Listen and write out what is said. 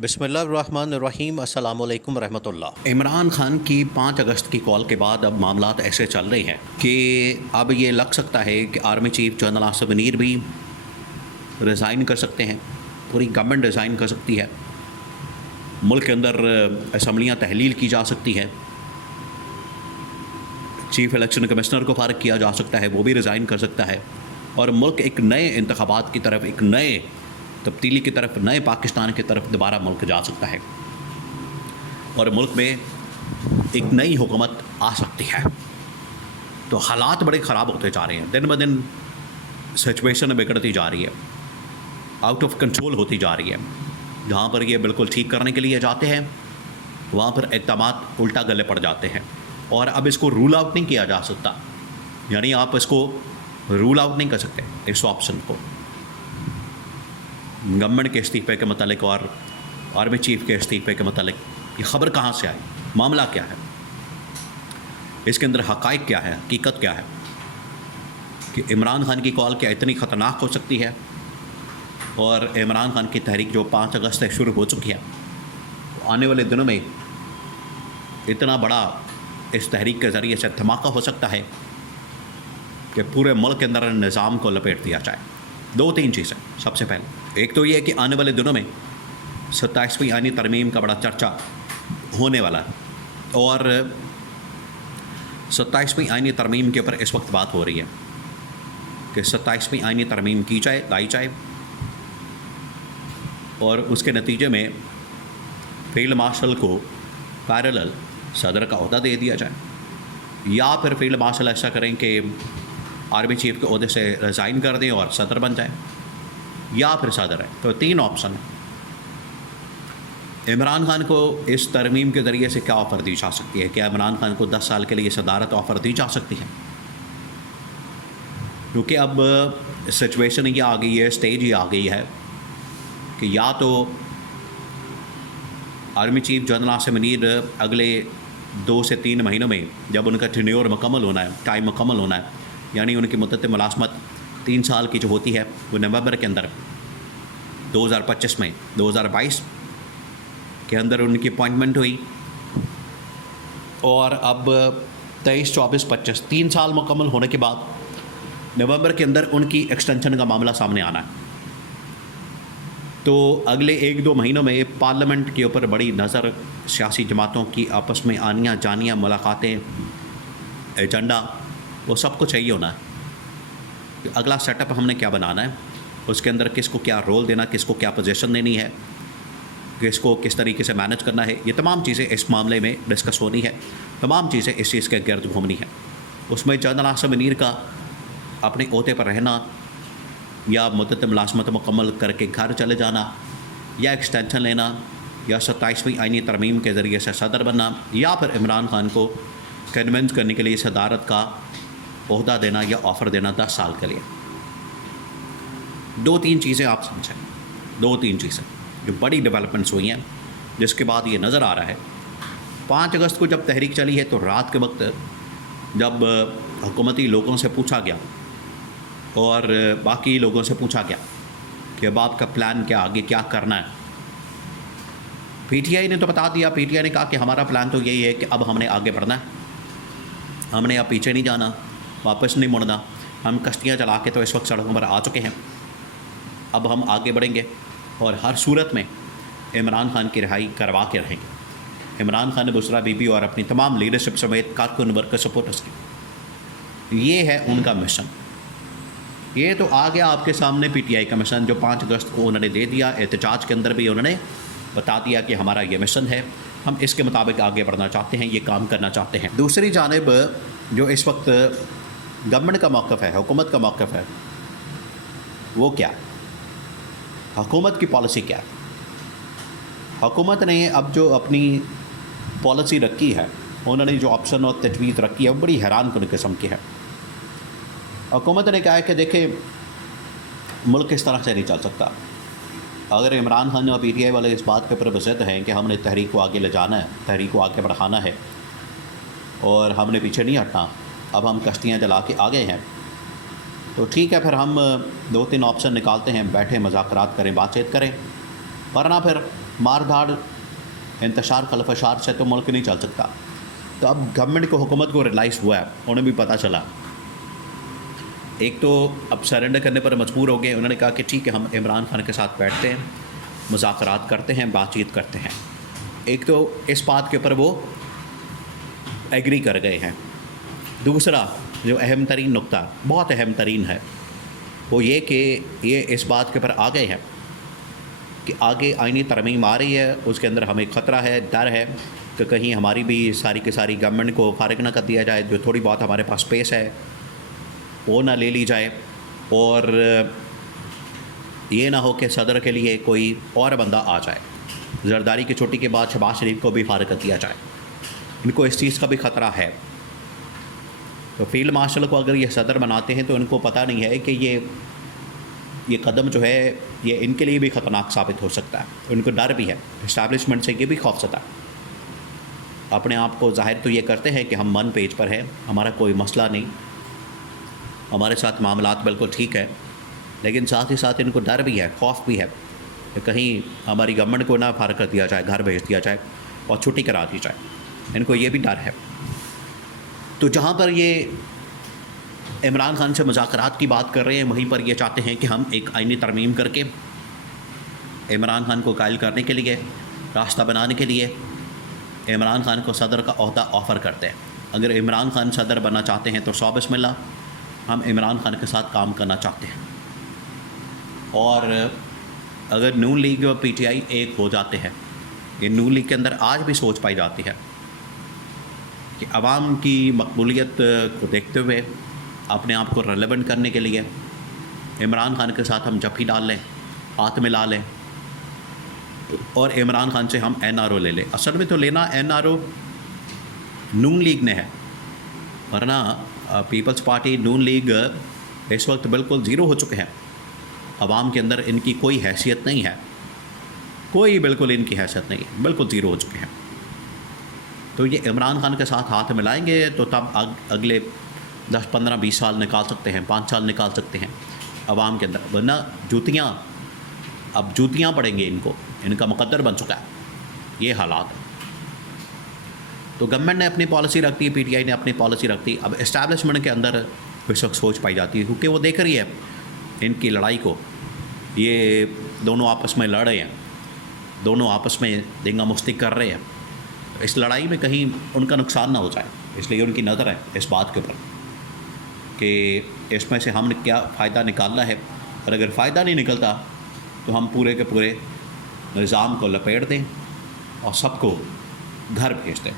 बिस्मिल्लाहिर्रहमानिर्रहीम अस्सलामुअलैकुम रहमतुल्लाह। इमरान खान की 5 अगस्त की कॉल के बाद अब मामलात ऐसे चल रहे हैं कि अब ये लग सकता है कि army chief general Asif Munir भी रिज़ाइन कर सकते हैं, पूरी गवर्नमेंट रिज़ाइन कर सकती है, मुल्क के अंदर असम्बलियाँ तहलील की जा सकती है, चीफ इलेक्शन कमिश्नर को फारग किया जा सकता है, वो भी रिज़ाइन कर सकता है और मुल्क एक नए इंतखाबात की तरफ, एक नए तब्दीली की तरफ, नए पाकिस्तान की तरफ दोबारा मुल्क जा सकता है और मुल्क में एक नई हुकूमत आ सकती है। तो हालात बड़े ख़राब होते जा रहे हैं, दिन ब दिन सिचुएशन बिगड़ती जा रही है, आउट ऑफ कंट्रोल होती जा रही है। जहाँ पर ये बिल्कुल ठीक करने के लिए जाते हैं वहाँ पर इक़दामात उल्टा गले पड़ जाते हैं और अब इसको रूल आउट नहीं किया जा सकता, यानी आप इसको रूल आउट नहीं कर सकते इस ऑप्शन को। गवर्नमेंट के इस्तीफ़े के मतलब और आर्मी चीफ के इस्तीफ़े के मतलब ये ख़बर कहाँ से आई, मामला क्या है, इसके अंदर हक़ाइक़ क्या है, हकीकत क्या है कि इमरान खान की कॉल क्या इतनी ख़तरनाक हो सकती है और इमरान खान की तहरीक जो 5 अगस्त से शुरू हो चुकी है आने वाले दिनों में इतना बड़ा इस तहरीक के ज़रिए से धमाका हो सकता है कि पूरे मुल्क के अंदर निज़ाम को लपेट दिया जाए। 2-3 चीज़ें। सबसे पहले एक तो ये है कि आने वाले दिनों में 27वीं आईनी तरमीम का बड़ा चर्चा होने वाला है और 27वीं आईनी तरमीम के ऊपर इस वक्त बात हो रही है कि 27वीं आईनी तरमीम की जाए, लाई जाए और उसके नतीजे में फील्ड मार्शल को पैरेलल सदर का ओहदा दे दिया जाए या फिर फील्ड मार्शल ऐसा करें कि आर्मी चीफ के ओहदे से रिज़ाइन कर दें और सदर बन जाए या फिर सदर है। तो 3 ऑप्शन है। इमरान खान को इस तरमीम के ज़रिए से क्या ऑफ़र दी जा सकती है? क्या इमरान खान को 10 साल के लिए सदारत ऑफ़र दी जा सकती है? क्योंकि अब सिचुएशन ये आ गई है, स्टेज ये आ गई है कि या तो army chief general Asif Munir अगले 2 से 3 महीनों में जब उनका टेन्योर मुकम्मल होना है, टाइम मुकम्मल होना है, यानी उनकी मुद्दत मुलाज़मत 3 साल की जो होती है वो नवंबर के अंदर 2025 में 2022 के अंदर उनकी अपॉइंटमेंट हुई और अब 23, 24, 25 3 साल मुकम्मल होने के बाद नवंबर के अंदर उनकी एक्सटेंशन का मामला सामने आना है। तो अगले 1-2 महीनों में पार्लियामेंट के ऊपर बड़ी नज़र, सियासी जमातों की आपस में आनियाँ जानियाँ, मुलाकातें, एजेंडा, वो सब कुछ चाहिए होना है। तो अगला सेटअप हमने क्या बनाना है, उसके अंदर किसको क्या रोल देना, किसको क्या पोजीशन देनी है, किसको किस तरीके से मैनेज करना है, ये तमाम चीज़ें इस मामले में डिस्कस होनी है, तमाम चीज़ें इस चीज़ के गर्द घूमनी है। उसमें जनरल आसिफ मुनीर का अपने ओहदे पर रहना या मुद्दत मुलाज़मत मुकम्मल करके घर चले जाना या एक्सटेंशन लेना या 27वीं आईनी तरमीम के ज़रिए से सदर बनना या फिर इमरान खान को कन्विंस करने के लिए सदारत का ओहदा देना या ऑफ़र देना 10 साल के लिए। 2-3 चीज़ें आप समझें, 2-3 चीज़ें जो बड़ी डेवलपमेंट्स हुई हैं जिसके बाद ये नज़र आ रहा है। 5 अगस्त को जब तहरीक चली है तो रात के वक्त जब हुकूमती लोगों से पूछा गया और बाकी लोगों से पूछा गया कि अब आपका प्लान क्या, आगे क्या करना है, पीटीआई ने तो बता दिया। पीटीआई ने कहा कि हमारा प्लान तो यही है कि अब हमने आगे बढ़ना है, हमने अब पीछे नहीं जाना, वापस नहीं मुड़ना, हम कश्तियाँ चला के तो इस वक्त सड़कों पर आ चुके हैं, अब हम आगे बढ़ेंगे और हर सूरत में इमरान खान की रिहाई करवा के रहेंगे। इमरान खान ने बुशरा बीबी और अपनी तमाम लीडरशिप समेत कारकुन वर्कर सपोर्टर्स की, ये है उनका मिशन। ये तो आ गया आपके सामने पीटीआई का मिशन जो 5 अगस्त को उन्होंने दे दिया। एहतजाज के अंदर भी उन्होंने बता दिया कि हमारा ये मिशन है, हम इसके मुताबिक आगे बढ़ना चाहते हैं, ये काम करना चाहते हैं। दूसरी जानिब जो इस वक्त गवर्नमेंट का मौक़िफ़ है, हुकूमत का मौक़िफ़ है, वो क्या है, हुकूमत की पॉलिसी क्या है। हुकूमत ने अब जो अपनी पॉलिसी रखी है, उन्होंने जो ऑप्शन और तजवीज़ रखी है वो बड़ी हैरानकुन किस्म की है। हुकूमत ने कहा है कि देखें मुल्क इस तरह से नहीं चल सकता। अगर इमरान खान और पीटीआई वाले इस बात के ऊपर वज़द हैं कि हमने तहरीक को आगे ले जाना है, तहरीक को आगे बढ़ाना है और हमने पीछे नहीं हटना, अब हम कश्तियाँ जला के आ गए हैं, तो ठीक है, फिर हम 2-3 ऑप्शन निकालते हैं, बैठे मज़ाकरात करें, बातचीत करें, वरना फिर मार धाड़ इंतशार खलफशार से तो मुल्क नहीं चल सकता। तो अब गवर्नमेंट को, हुकूमत को रियलाइज़ हुआ है, उन्हें भी पता चला। एक तो अब सरेंडर करने पर मजबूर हो गए। उन्होंने कहा कि ठीक है, हम इमरान खान के साथ बैठते हैं, मुज़ाकरात करते हैं, बातचीत करते हैं। एक तो इस बात के ऊपर वो एग्री कर गए हैं। दूसरा जो अहम तरीन नुक्ता, बहुत अहम तरीन है, वो ये कि ये इस बात के ऊपर आ गए हैं कि आगे आईनी तरमीम आ रही है, उसके अंदर हमें ख़तरा है, डर है कि कहीं हमारी भी सारी की सारी गवर्नमेंट को फारिग ना कर दिया जाए, जो थोड़ी बहुत हमारे पास स्पेस है वो ना ले ली जाए, और ये ना हो कि सदर के लिए कोई और बंदा आ जाए, जरदारी की छुट्टी के बाद शहबाज शरीफ को भी फारिग कर दिया जाए। इनको इस चीज़ का भी ख़तरा है। तो फील्ड मार्शल को अगर ये सदर बनाते हैं तो इनको पता नहीं है कि ये कदम जो है ये इनके लिए भी ख़तरनाक साबित हो सकता है। इनको डर भी है, इस्टेब्लिशमेंट से ये भी खौफसदा है। अपने आप को ज़ाहिर तो ये करते हैं कि हम वन पेज पर हैं, हमारा कोई मसला नहीं, हमारे साथ मामलात बिल्कुल ठीक है, लेकिन साथ ही साथ इनको डर भी है, खौफ भी है कि कहीं हमारी गवर्नमेंट को ना फारिग कर दिया जाए, घर भेज दिया जाए और छुट्टी करा दी जाए। इनको ये भी डर है। तो जहाँ पर ये इमरान खान से मुज़ाकरात की बात कर रहे हैं, वहीं पर ये चाहते हैं कि हम एक आईनी तरमीम करके इमरान खान को कायल करने के लिए, रास्ता बनाने के लिए इमरान खान को सदर का ओहदा ऑफ़र करते हैं। अगर इमरान खान सदर बनना चाहते हैं तो सौ बिस्मिल्लाह, हम इमरान खान के साथ काम करना चाहते हैं। और अगर नून लीग और पीटीआई एक हो जाते हैं, ये नून लीग के अंदर आज भी सोच पाई जाती है कि आवाम की मकबूलियत को देखते हुए अपने आप को रेलेवेंट करने के लिए इमरान खान के साथ हम जफ्फी डाल लें, हाथ मिला लें और इमरान खान से हम एनआरओ ले लें। असल में तो लेना एनआरओ नून लीग ने है, वरना पीपल्स पार्टी, नून लीग इस वक्त बिल्कुल ज़ीरो हो चुके हैं। अवाम के अंदर इनकी कोई हैसियत नहीं है, कोई बिल्कुल इनकी हैसियत नहीं है, बिल्कुल ज़ीरो हो चुके हैं। तो ये इमरान खान के साथ हाथ मिलाएंगे तो तब अगले 10, 15, 20 साल निकाल सकते हैं, 5 साल निकाल सकते हैं अवाम के अंदर, वरना अब जूतियाँ पड़ेंगे इनको, इनका मुकद्दर बन चुका है ये हालात। तो गवर्नमेंट ने अपनी पॉलिसी रख दी, पीटीआई ने अपनी पॉलिसी रख दी। अब इस्टेब्लिशमेंट के अंदर इस वक्त सोच पाई जाती है, क्योंकि वो देख रही है इनकी लड़ाई को, ये दोनों आपस में लड़ रहे हैं, दोनों आपस में देंगा मुश्ती कर रहे हैं। इस लड़ाई में कहीं उनका नुकसान ना हो जाए, इसलिए उनकी नज़र है इस बात के ऊपर कि इसमें से हमने क्या फ़ायदा निकालना है, और अगर फ़ायदा नहीं निकलता तो हम पूरे के पूरे निज़ाम को लपेट दें और सबको घर भेज दें।